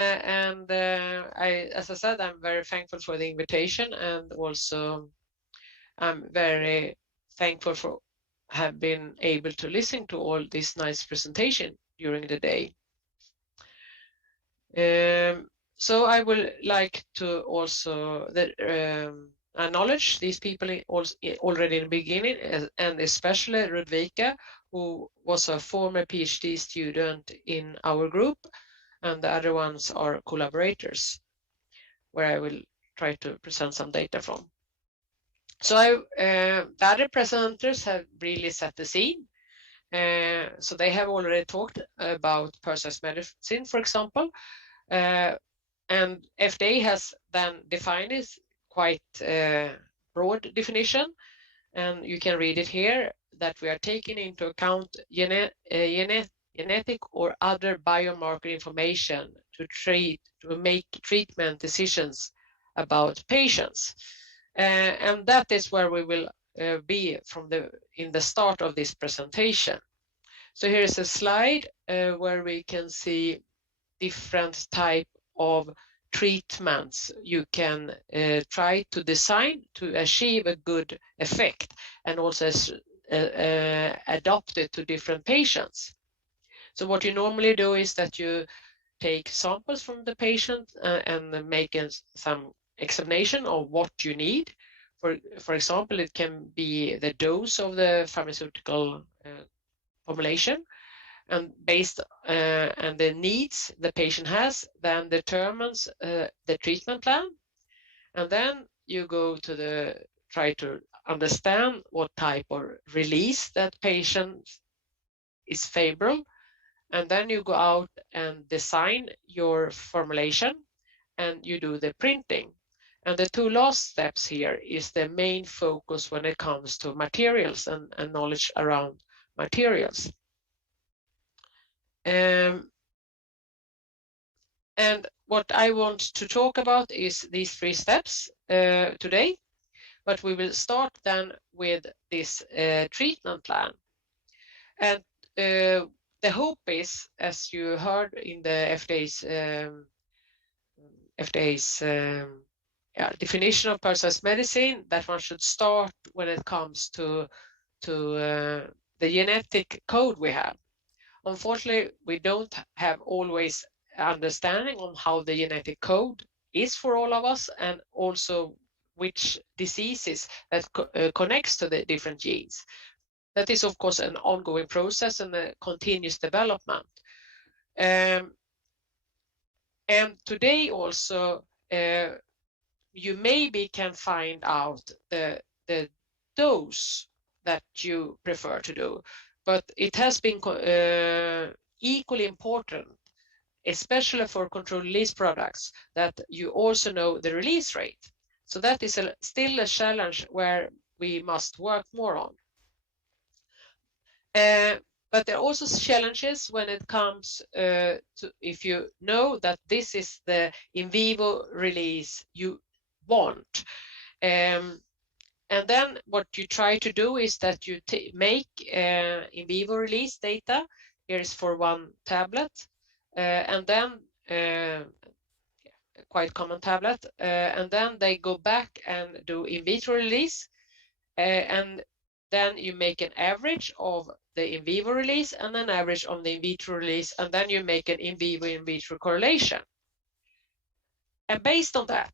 As I said, I'm very thankful for the invitation, and also I'm very thankful for have been able to listen to all this nice presentation during the day. So I would like to also acknowledge these people already in the beginning, and especially Ludvika, who was a former PhD student in our group, and the other ones are collaborators, where I will try to present some data from. So the other presenters have really set the scene. So they have already talked about personalized medicine, for example, and FDA has then defined it quite broad definition, and you can read it here, that we are taking into account genetic or other biomarker information to make treatment decisions about patients. And that is where we will be in the start of this presentation. So here is a slide where we can see different type of treatments you can try to design to achieve a good effect, and also adapt it to different patients. So what you normally do is that you take samples from the patient and make some examination of what you need. For example, it can be the dose of the pharmaceutical formulation, and based on the needs the patient has, then determines the treatment plan. And then you go to try to understand what type of release that patient is favorable. And then you go out and design your formulation, and you do the printing. And the two last steps here is the main focus when it comes to materials and knowledge around materials. And what I want to talk about is these three steps today, but we will start then with this treatment plan. And the hope is, as you heard in the FDA's definition of personalized medicine, that one should start when it comes to the genetic code we have. Unfortunately, we don't have always understanding on how the genetic code is for all of us, and also which diseases that connects to the different genes. That is, of course, an ongoing process and a continuous development. And today also, you maybe can find out the dose that you prefer to do, but it has been equally important, especially for controlled release products, that you also know the release rate. So that is still a challenge where we must work more on. But there are also challenges when it comes to if you know that this is the in vivo release you want. And then what you try to do is that you make in vivo release data. Here is for one tablet, and then quite common tablet, and then they go back and do in vitro release, and then you make an average of the in vivo release and an average of the in vitro release, and then you make an in vivo in vitro correlation. And based on that,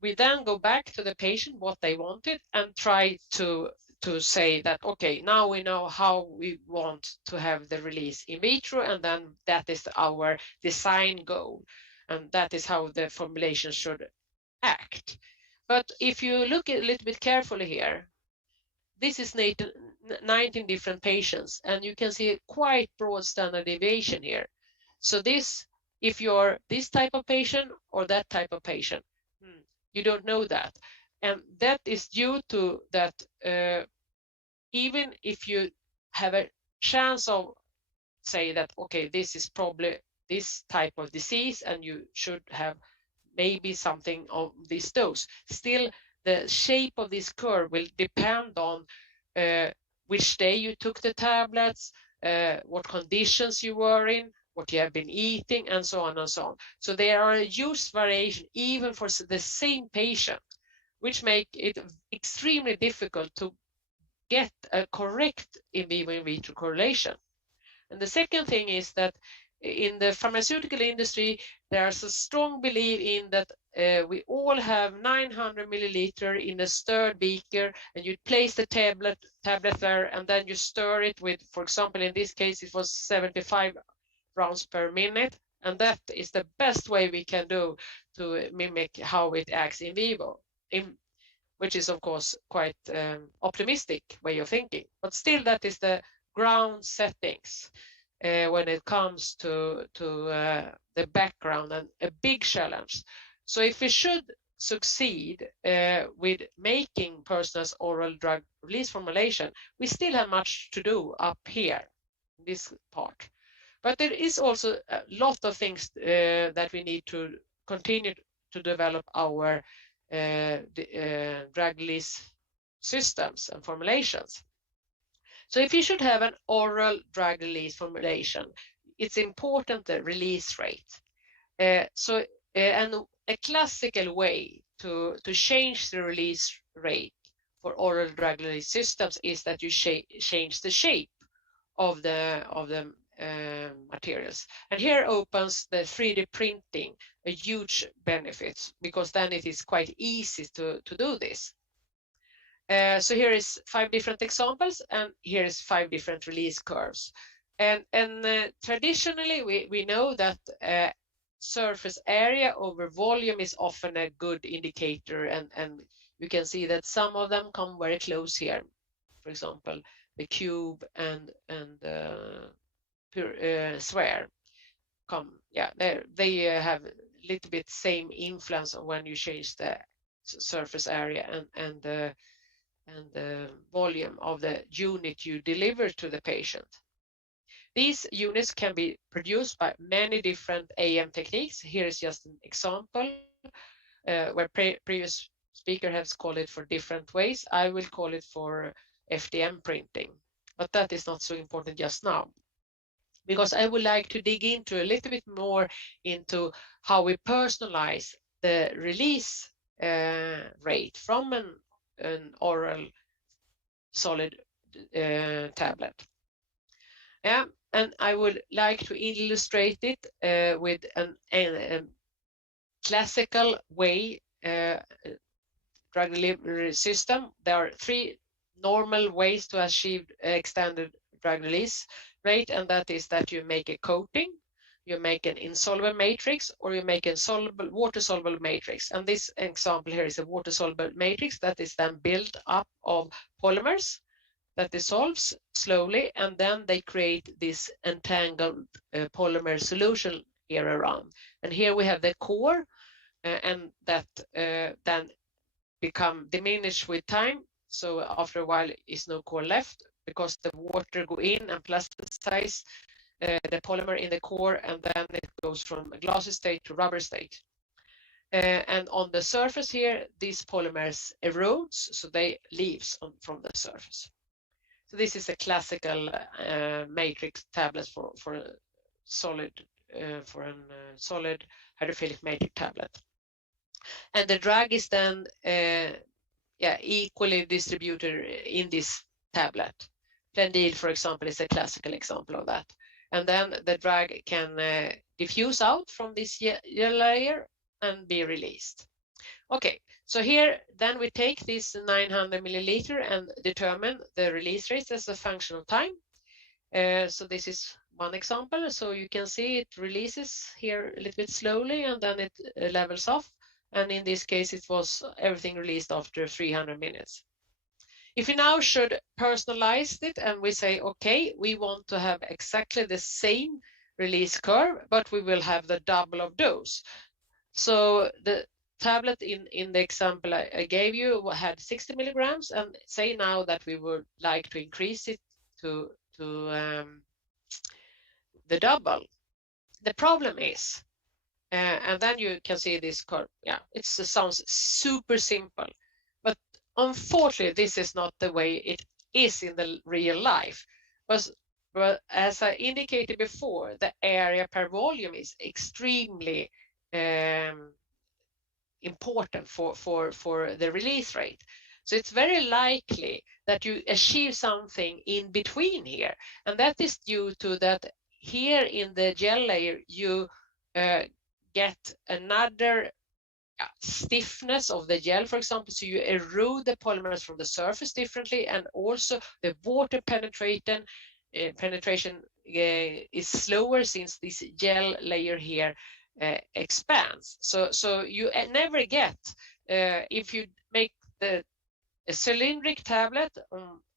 we then go back to the patient what they wanted and try to say that, okay, now we know how we want to have the release in vitro, and then that is our design goal, and that is how the formulation should act. But if you look a little bit carefully here, this is 19 different patients, and you can see a quite broad standard deviation here. So this, if you're this type of patient or that type of patient, you don't know that. And that is due to that even if you have a chance of say that, okay, this is probably this type of disease and you should have maybe something of this dose, still the shape of this curve will depend on which day you took the tablets, what conditions you were in, what you have been eating, and so on and so on. So there are a huge variation even for the same patient, which make it extremely difficult to get a correct in vivo in vitro correlation. And the second thing is that in the pharmaceutical industry, there's a strong belief in that we all have 900 milliliter in a stirred beaker, and you place the tablet there, and then you stir it with, for example, in this case, it was 75 rounds per minute. And that is the best way we can do to mimic how it acts in vivo, which is, of course, quite optimistic way of thinking. But still, that is the ground settings when it comes to the background, and a big challenge. So if we should succeed with making personalized oral drug release formulation, we still have much to do up here, this part. But there is also a lot of things that we need to continue to develop our drug release systems and formulations. So if you should have an oral drug release formulation, it's important the release rate. And a classical way to change the release rate for oral drug release systems is that you change the shape of the materials. And here opens the 3D printing a huge benefit, because then it is quite easy to do this. So here is 5 different examples, and here is 5 different release curves. And traditionally, we know that surface area over volume is often a good indicator, and you can see that some of them come very close here. For example, the cube and sphere come, yeah, they have a little bit same influence when you change the surface area and the volume of the unit you deliver to the patient. These units can be produced by many different AM techniques. Here is just an example where previous speaker has called it for different ways. I will call it for FDM printing, but that is not so important just now, because I would like to dig into a little bit more into how we personalize the release rate from an oral solid tablet. Yeah, and I would like to illustrate it with a classical way drug delivery system. There are 3 normal ways to achieve extended drug release rate, and that is that you make a coating, you make an insoluble matrix, or you make a soluble, water-soluble matrix. And this example here is a water-soluble matrix that is then built up of polymers that dissolves slowly, and then they create this entangled polymer solution here around. And here we have the core, and that then become diminished with time. So after a while, is no core left, because the water go in and plasticize the polymer in the core, and then it goes from a glassy state to rubber state. And on the surface here, these polymers erodes, so they leaves from the surface. So this is a classical matrix tablet for a solid solid hydrophilic matrix tablet. And the drug is then equally distributed in this tablet. Printability, for example, is a classical example of that. And then the drug can diffuse out from this yellow layer and be released. Okay, so here then we take this 900 milliliter and determine the release rate as a function of time. So this is one example. So you can see it releases here a little bit slowly, and then it levels off. And in this case, it was everything released after 300 minutes. If we now should personalize it and we say, okay, we want to have exactly the same release curve, but we will have the double of dose. So the tablet in the example I gave you had 60 milligrams, and say now that we would like to increase it to the double. The problem is, and then you can see this curve. Yeah, it sounds super simple, but unfortunately, this is not the way it is in the real life. But as I indicated before, the area per volume is extremely important for the release rate. So it's very likely that you achieve something in between here. And that is due to that here in the gel layer, you get another stiffness of the gel, for example, so you erode the polymers from the surface differently, and also the water penetration is slower since this gel layer here expands. So you never get, if you make a cylindric tablet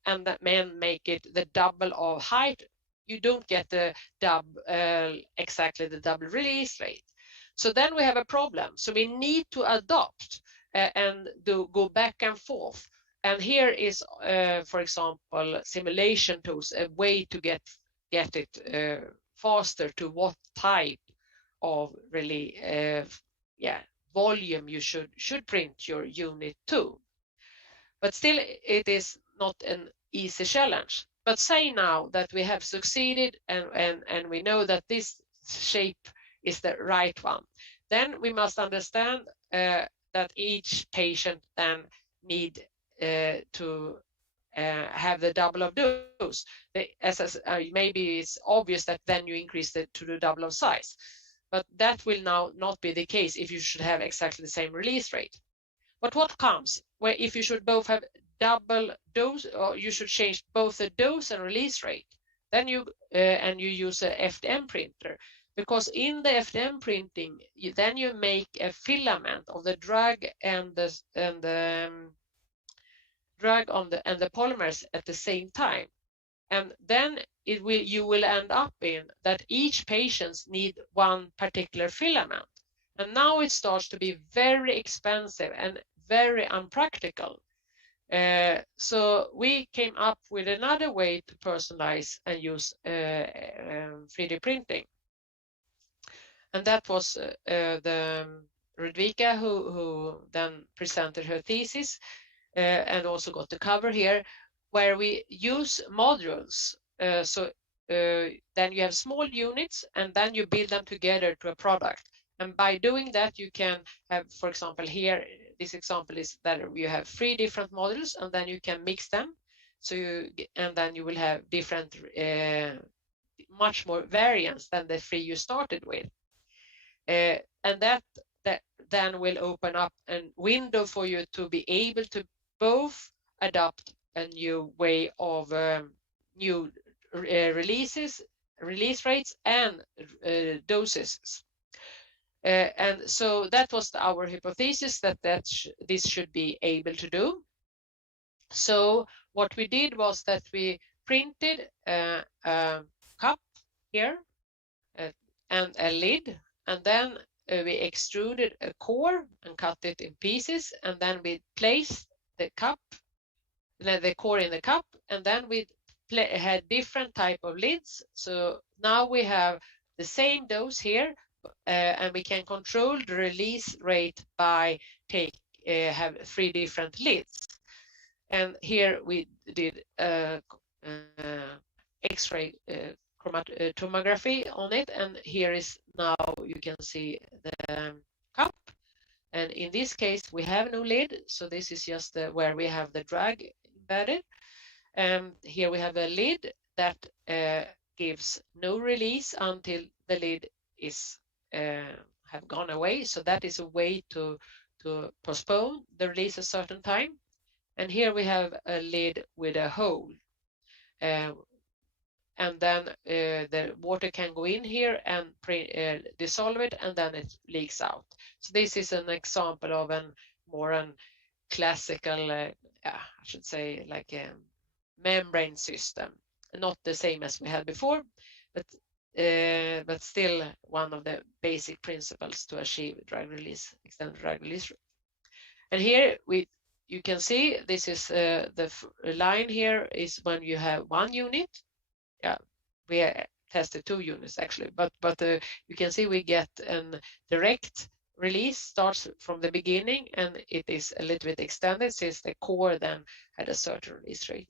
and then make it the double of height, you don't get the exactly the double release rate. So then we have a problem. So we need to adopt and go back and forth. And here is, for example, simulation tools, a way to get it faster to what type of really volume you should print your unit to. But still, it is not an easy challenge. But say now that we have succeeded and we know that this shape is the right one, then we must understand that each patient then need to have the double of dose. Maybe it's obvious that then you increase it to the double of size, but that will now not be the case if you should have exactly the same release rate. But what comes where if you should both have double dose, or you should change both the dose and release rate, then you use a FDM printer, because in the FDM printing, then you make a filament of the drug and the polymers at the same time, and then you will end up in that each patient need one particular filament. And now it starts to be very expensive and very unpractical. So we came up with another way to personalize and use 3D printing. And that was the Rudvika who then presented her thesis and also got the cover here, where we use modules. Then you have small units and then you build them together to a product. And by doing that, you can have, for example, here, this example is that you have 3 different modules and then you can mix them. And then you will have different, much more variants than the 3 you started with. And that then will open up a window for you to be able to both adopt a new way of new release rates and doses. And so that was our hypothesis that this should be able to do. So what we did was that we printed a cup here and a lid, and then we extruded a core and cut it in pieces, and then we placed the core in the cup, and then we had different type of lids. So now we have the same dose here, and we can control the release rate by have 3 different lids. And here we did X-ray tomography on it, and here is now you can see the cup. And in this case, we have no lid, so this is just where we have the drug embedded. And here we have a lid that gives no release until the lid is have gone away. So that is a way to postpone the release a certain time. And here we have a lid with a hole. And then the water can go in here and dissolve it, and then it leaks out. So this is an example of a more classical, I should say, like a membrane system. Not the same as we had before, but still one of the basic principles to achieve drug release, extended drug release. And here you can see this is the line here is when you have 1 unit. Yeah, we tested 2 units actually, but you can see we get a direct release, starts from the beginning, and it is a little bit extended since the core then had a certain release rate.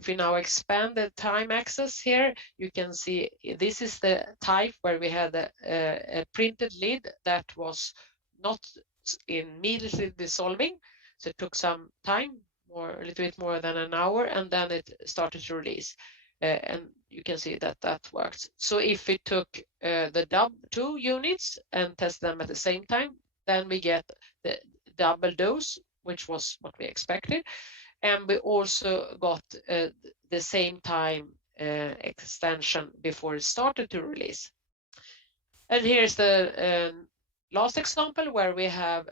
If we now expand the time axis here, you can see this is the type where we had a printed lid that was not immediately dissolving. So it took some time, a little bit more than an hour, and then it started to release. And you can see that that works. So if we took the two units and test them at the same time, then we get the double dose, which was what we expected. And we also got the same time extension before it started to release. And here's the last example where we have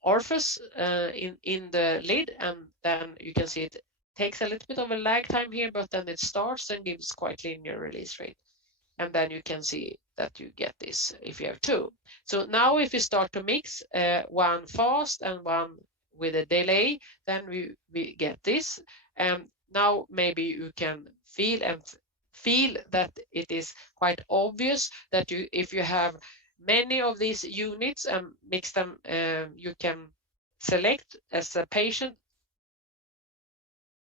orifice in the lid, and then you can see it takes a little bit of a lag time here, but then it starts and gives quite linear release rate. And then you can see that you get this if you have two. So now if you start to mix one fast and one with a delay, then we get this. And now maybe you can feel that it is quite obvious that if you have many of these units and mix them, you can select as a patient,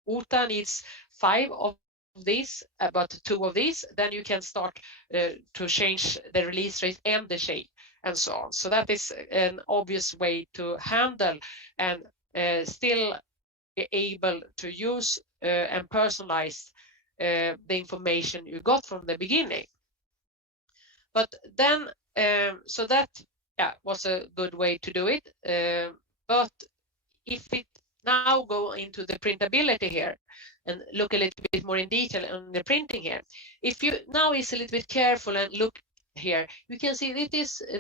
Uta needs 5 of these, but 2 of these, then you can start to change the release rate and the shape and so on. So that is an obvious way to handle and still be able to use and personalize the information you got from the beginning. But then, so that was a good way to do it. But if it now go into the printability here and look a little bit more in detail on the printing here, if you now is a little bit careful and look here, you can see that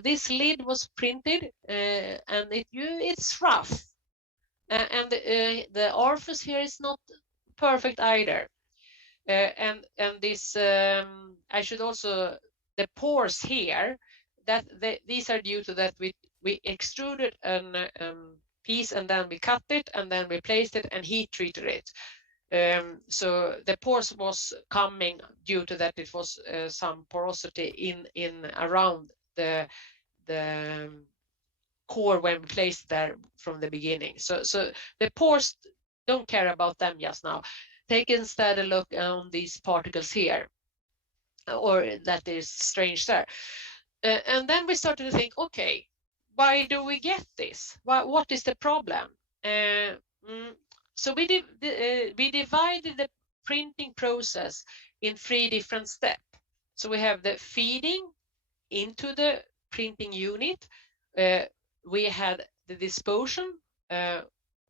this lid was printed and it's rough, and the orifice here is not perfect either. And this I should also, the pores here, that these are due to that we extruded a piece and then we cut it and then we placed it and heat treated it. So the pores was coming due to that it was some porosity in around the core when we placed there from the beginning. So the pores, don't care about them just now. Take instead a look on these particles here, or that is strange there. And then we started to think, okay, why do we get this? What is the problem? So we divided the printing process in 3 different steps. So we have the feeding into the printing unit. We had the disposition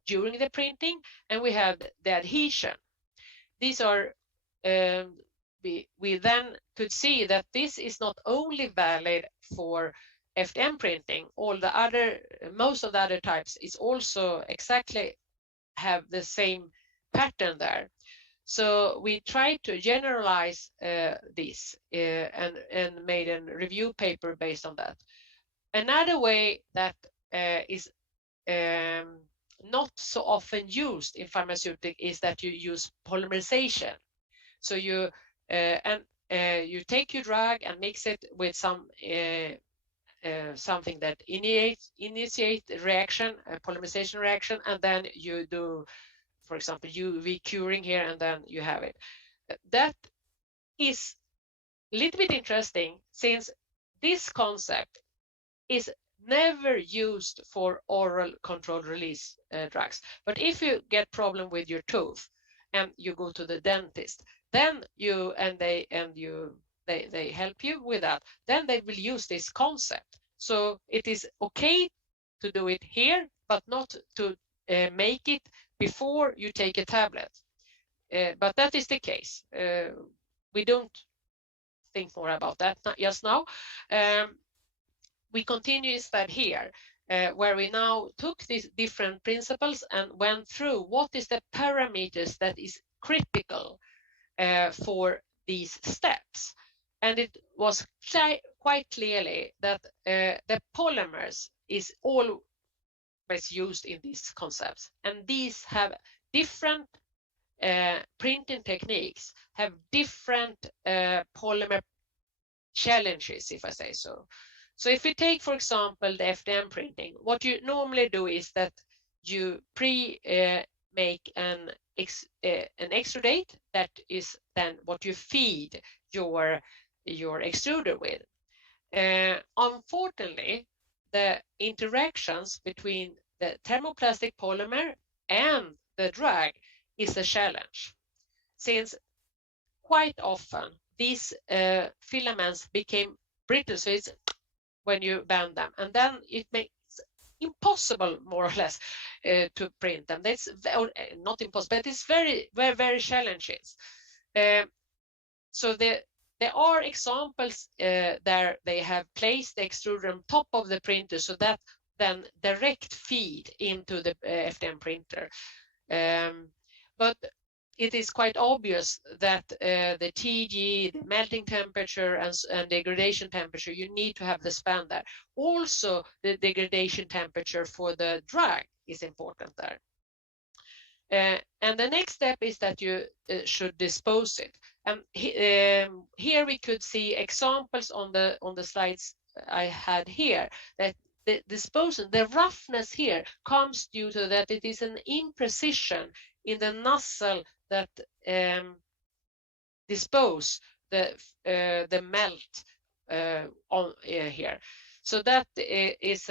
during the printing, and we have the adhesion. These are, we then could see that this is not only valid for FDM printing, most of the other types is also exactly have the same pattern there. So we tried to generalize this and made a review paper based on that. Another way that is not so often used in pharmaceutics is that you use polymerization. So you take your drug and mix it with something that initiate reaction, a polymerization reaction, and then you do, for example, UV curing here, and then you have it. That is a little bit interesting, since this concept is never used for oral controlled release drugs. But if you get problem with your tooth and you go to the dentist, then they help you with that, then they will use this concept. So it is okay to do it here, but not to make it before you take a tablet. But that is the case. We don't think more about that just now. We continue instead here, where we now took these different principles and went through what is the parameters that is critical for these steps. And it was quite clearly that the polymers is always used in these concepts. And these have different printing techniques, have different polymer challenges, if I say so. So if you take, for example, the FDM printing, what you normally do is that you make an an extrudate that is then what you feed your extruder with. Unfortunately, the interactions between the thermoplastic polymer and the drug is a challenge, since quite often these filaments became brittle, so it's when you bend them, and then it makes impossible, more or less, to print them. That's not impossible, but it's very challenging. So there are examples there they have placed the extruder on top of the printer, so that then direct feed into the FDM printer. But it is quite obvious that the TG, the melting temperature, and degradation temperature, you need to have the span there. Also, the degradation temperature for the drug is important there. And the next step is that you should dispose it. And here we could see examples on the slides I had here, that the disposal, the roughness here comes due to that it is an imprecision in the nozzle that dispose the melt on here. So that is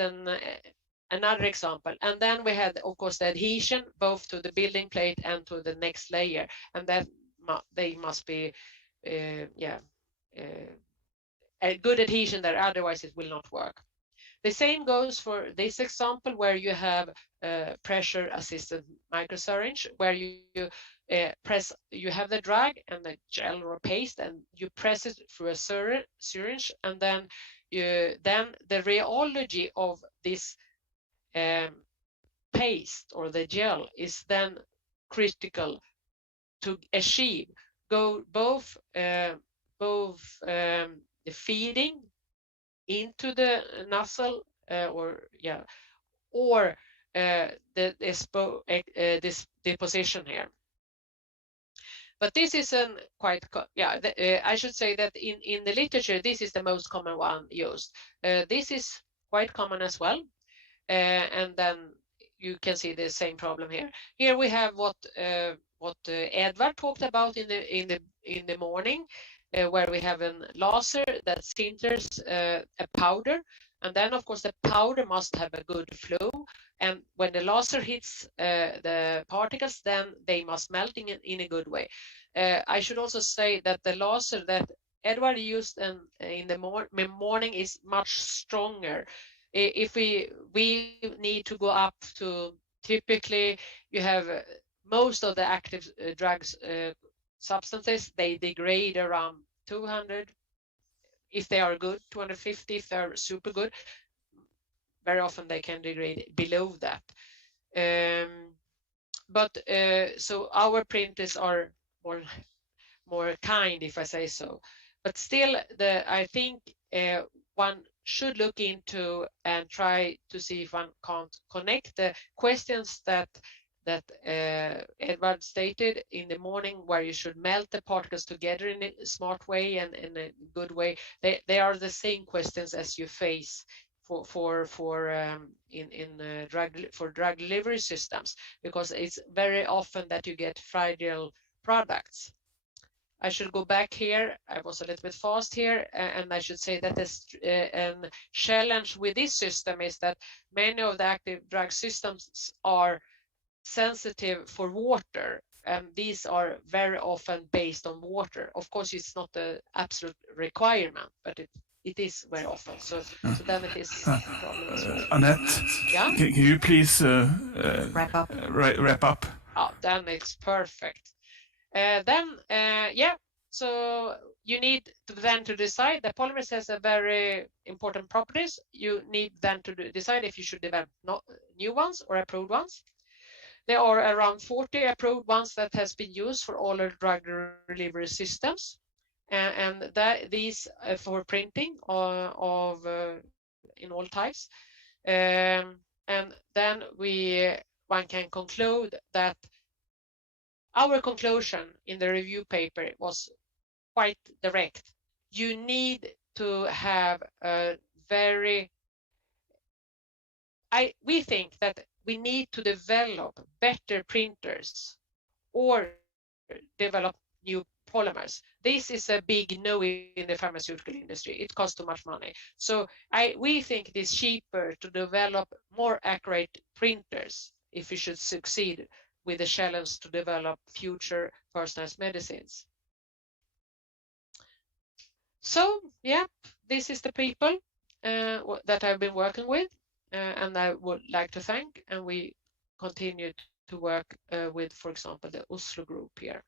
another example. And then we had, of course, the adhesion both to the building plate and to the next layer, and that they must be a good adhesion there, otherwise it will not work. The same goes for this example, where you have pressure assisted microsyringe, where you have the drug and the gel or paste, and you press it through a syringe, and then the rheology of this paste or the gel is then critical to achieve both the feeding into the nozzle or this deposition here. But this is I should say that in the literature this is the most common one used. This is quite common as well, and then you can see the same problem here. Here we have what Edvard talked about in the morning, where we have a laser that sinters a powder, and then of course the powder must have a good flow, and when the laser hits the particles, then they must melt in a good way. I should also say that the laser that Edvard used in the morning is much stronger. If we need to go up to, typically you have most of the active drugs substances, they degrade around 200 if they are good, 250 if they're super good. Very often they can degrade below that. So our printers are more kind, if I say so. But still, I think one should look into and try to see if one can't connect the questions that Edvard stated in the morning, where you should melt the particles together in a smart way and in a good way. They are the same questions as you face for drug delivery systems, because it's very often that you get fragile products. I should go back here. I was a little bit fast here, and I should say that this challenge with this system is that many of the active drug systems are sensitive for water, and these are very often based on water. Of course, it's not an absolute requirement, but it is very often. So then it is a problem as well. Anette, yeah? Can you please wrap up? Wrap up? Oh, then it's perfect. So you need to decide. The polymers has a very important properties. You need then to decide if you should develop new ones or approved ones. There are around 40 approved ones that has been used for all our drug delivery systems, and these for printing of in all types. And then one can conclude that our conclusion in the review paper was quite direct. You need to have a we think that we need to develop better printers or develop new polymers. This is a big no in the pharmaceutical industry. It costs too much money. So we think it is cheaper to develop more accurate printers if we should succeed with the challenge to develop future personalized medicines. So yeah, this is the people that I've been working with, and I would like to thank. And we continue to work with, for example, the Oslo group here.